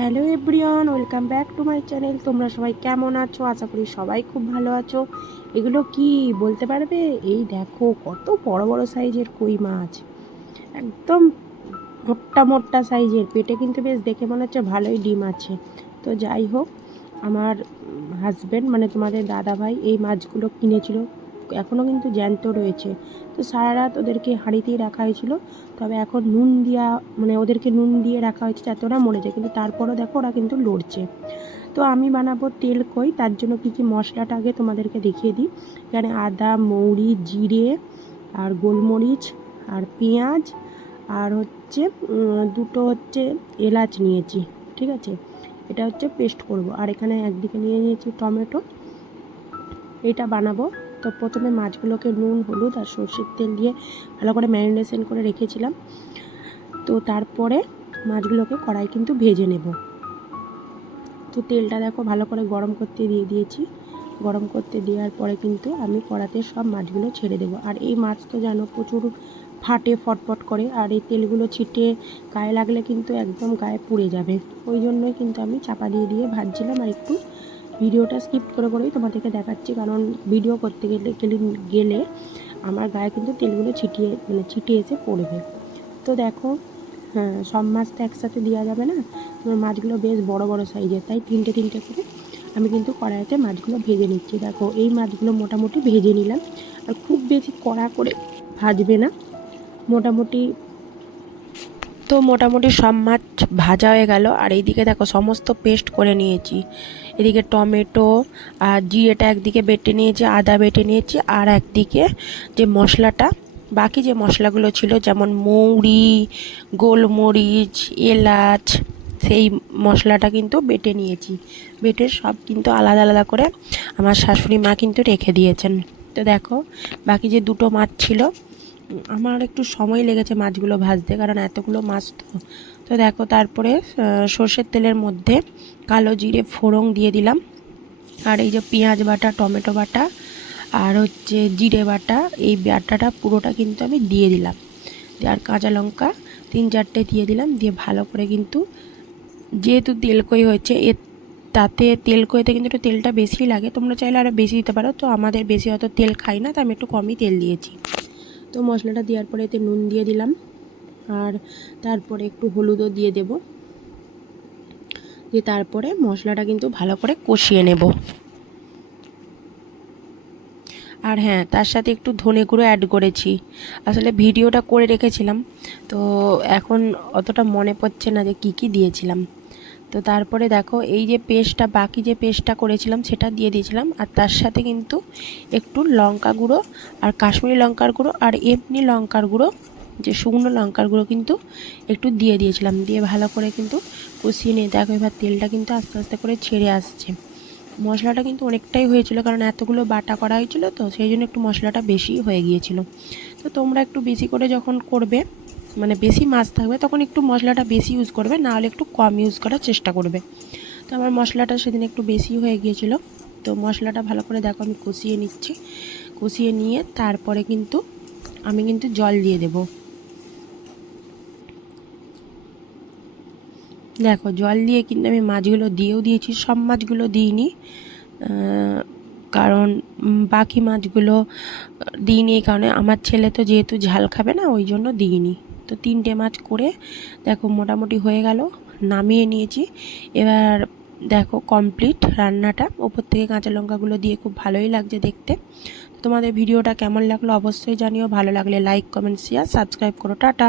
Hello everyone, welcome back to my channel. তোমরা সবাই কেমন আছো? আশা করি সবাই খুব ভালো আছো। এগুলো কি বলতে পারবে? এই দেখো, কত বড় বড় সাইজের কই মাছ। একদম মোট্টা মোট্টা সাইজের। পেটে কিন্তু বেশ দেখে মনে হচ্ছে ভালোই ডিম আছে। তো যাই হোক, আমার হাজব্যান্ড মানে তোমাদের দাদা ভাই এই মাছগুলো কিনেছিল। এখনও কিন্তু জ্যান্ত রয়েছে। তো সারা রাত ওদেরকে হাঁড়িতেই রাখা হয়েছিল। তবে এখন নুন দিয়া মানে ওদেরকে নুন দিয়ে রাখা হয়েছে যাতে ওরা মরে যায়। কিন্তু তারপরও দেখো ওরা কিন্তু লড়ছে। তো আমি বানাবো তেল কই, তার জন্য কী কী মশলাটা আগে তোমাদেরকে দেখিয়ে দিই। এখানে আদা, মৌরি, জিরে, আর গোলমরিচ, আর পেঁয়াজ, আর হচ্ছে দুটো হচ্ছে এলাচ নিয়েছি, ঠিক আছে? এটা হচ্ছে পেস্ট করব। আর এখানে একদিকে নিয়ে নিয়েছি টমেটো। এটা বানাবো। তো প্রথমে মাছগুলোকে নুন, হলুদ আর সর্ষের তেল দিয়ে ভালো করে ম্যারিনেশন করে রেখেছিলাম। তো তারপরে মাছগুলোকে কড়াই কিন্তু ভেজে নেব। তো তেলটা দেখো ভালো করে গরম করতে দিয়ে দিয়েছি। গরম করতে দেওয়ার পরে কিন্তু আমি কড়াতে সব মাছগুলো ছেড়ে দেবো। আর এই মাছ তো জানো প্রচুর ফাটে, ফটফট করে, আর এই তেলগুলো ছিটে গায়ে লাগলে কিন্তু একদম গায়ে পুড়ে যাবে। ওই জন্যই কিন্তু আমি চাপা দিয়ে দিয়ে ভাজছিলাম আর একটু ভিডিওটা স্কিপ করে করেই তোমাদেরকে দেখাচ্ছি, কারণ ভিডিও করতে গেলে, গেলে- আমার গায়ে কিন্তু তেলগুলো ছিটিয়ে মানে ছিটিয়ে এসে পড়বে। তো দেখো হ্যাঁ সব মাছ তো একসাথে দেওয়া যাবে না? তোমার মাছগুলো বেশ বড় বড় সাইজের তাই তিনটে তিনটে করে আমি কিন্তু কড়াইতে মাছগুলো ভেজে নিচ্ছি। দেখো, এই মাছগুলো মোটামুটি ভেজে নিলাম। আর খুব বেশি কড়া করে ভাজবে না। মোটামুটি তো মোটামুটি সব মাছ ভাজা হয়ে গেল। আর এইদিকে দেখো সমস্ত পেস্ট করে নিয়েছি। এদিকে টমেটো আর জিরেটা একদিকে বেটে নিয়েছি, আদা বেটে নিয়েছি, আর একদিকে যে মশলাটা, বাকি যে মশলাগুলো ছিল যেমন মৌরি, গোলমরিচ, এলাচ, সেই মশলাটা কিন্তু বেটে নিয়েছি। বেটে সব কিন্তু আলাদা আলাদা করে আমার শাশুড়ি মা কিন্তু রেখে দিয়েছেন। তো দেখো, বাকি যে দুটো মাছ ছিল আমার একটু সময় লেগেছে মাছগুলো ভাজতে, কারণ এতগুলো মাছ তো। তো দেখো, তারপরে সর্ষের তেলের মধ্যে কালো জিরে ফোড়ং দিয়ে দিলাম। আর এই যে পেঁয়াজ বাটা, টমেটো বাটা, আর হচ্ছে জিরে বাটা, এই বাটাটা পুরোটা কিন্তু আমি দিয়ে দিলাম। আর কাঁচা লঙ্কা তিন চারটে দিয়ে দিলাম। দিয়ে ভালো করে কিন্তু, যেহেতু তেলকই হয়েছে এর তাতে তেলকইতে কিন্তু একটু তেলটা বেশি লাগে। তোমরা চাইলে আরও বেশি দিতে পারো। তো আমাদের বেশি অত তেল খাই না, তো আমি একটু কমই তেল দিয়েছি। তো মশলাটা দেওয়ার পরে এতে নুন দিয়ে দিলাম। আর তারপরে একটু হলুদও দিয়ে দেব। দিয়ে তারপরে মশলাটা কিন্তু ভালো করে কষিয়ে নেব। আর হ্যাঁ তার সাথে একটু ধনে গুঁড়ো অ্যাড করেছি। আসলে ভিডিওটা করে রেখেছিলাম, তো এখন অতটা মনে পড়ছে না যে কী কী দিয়েছিলাম। তো তারপরে দেখো, এই যে পেস্টটা, বাকি যে পেস্টটা করেছিলাম সেটা দিয়ে দিয়েছিলাম। আর তার সাথে কিন্তু একটু লঙ্কা গুঁড়ো আর কাশ্মীরি লঙ্কার গুঁড়ো আর এমনি লঙ্কার গুঁড়ো, যে শুকনো লঙ্কার গুঁড়ো কিন্তু একটু দিয়ে দিয়েছিলাম। দিয়ে ভালো করে কিন্তু কষিয়ে নিয়ে, দেখো এবার তেলটা কিন্তু আস্তে আস্তে করে ছেড়ে আসছে। মশলাটা কিন্তু অনেকটাই হয়েছিল, কারণ এতগুলো বাটা করা হয়েছিল তো, সেই জন্য একটু মশলাটা বেশি হয়ে গিয়েছিল। তো তোমরা একটু বেশি করে যখন করবে মানে বেশি মাছ থাকবে, তখন একটু মশলাটা বেশি ইউজ করবে না হলে একটু কম ইউজ করার চেষ্টা করবে। তো আমার মশলাটা সেদিন একটু বেশি হয়ে গিয়েছিল। তো মশলাটা ভালো করে দেখো, আমি কষিয়ে নিচ্ছি। কষিয়ে নিয়ে তারপরে কিন্তু আমি কিন্তু জল দিয়ে দেব। দেখো, জল দিয়ে কিন্তু আমি মাছগুলো দিয়েও দিয়েছি, সব মাছগুলো দিইনি। কারণ বাকি মাছগুলো দিইনি এই কারণে আমার ছেলে তো যেহেতু ঝাল খাবে না, ওই জন্য দিইনি। তো তিনটে মাছ করে দেখো মোটামুটি হয়ে গেল, নামিয়ে নিয়েছি। এবার দেখো কমপ্লিট রান্নাটা। ওপর থেকে কাঁচা লঙ্কাগুলো দিয়ে খুব ভালোই লাগছে দেখতে। তোমাদের ভিডিওটা কেমন লাগল অবশ্যই জানিও। ভালো লাগলে লাইক কমেন্ট শেয়ার সাবস্ক্রাইব করো। টাটা।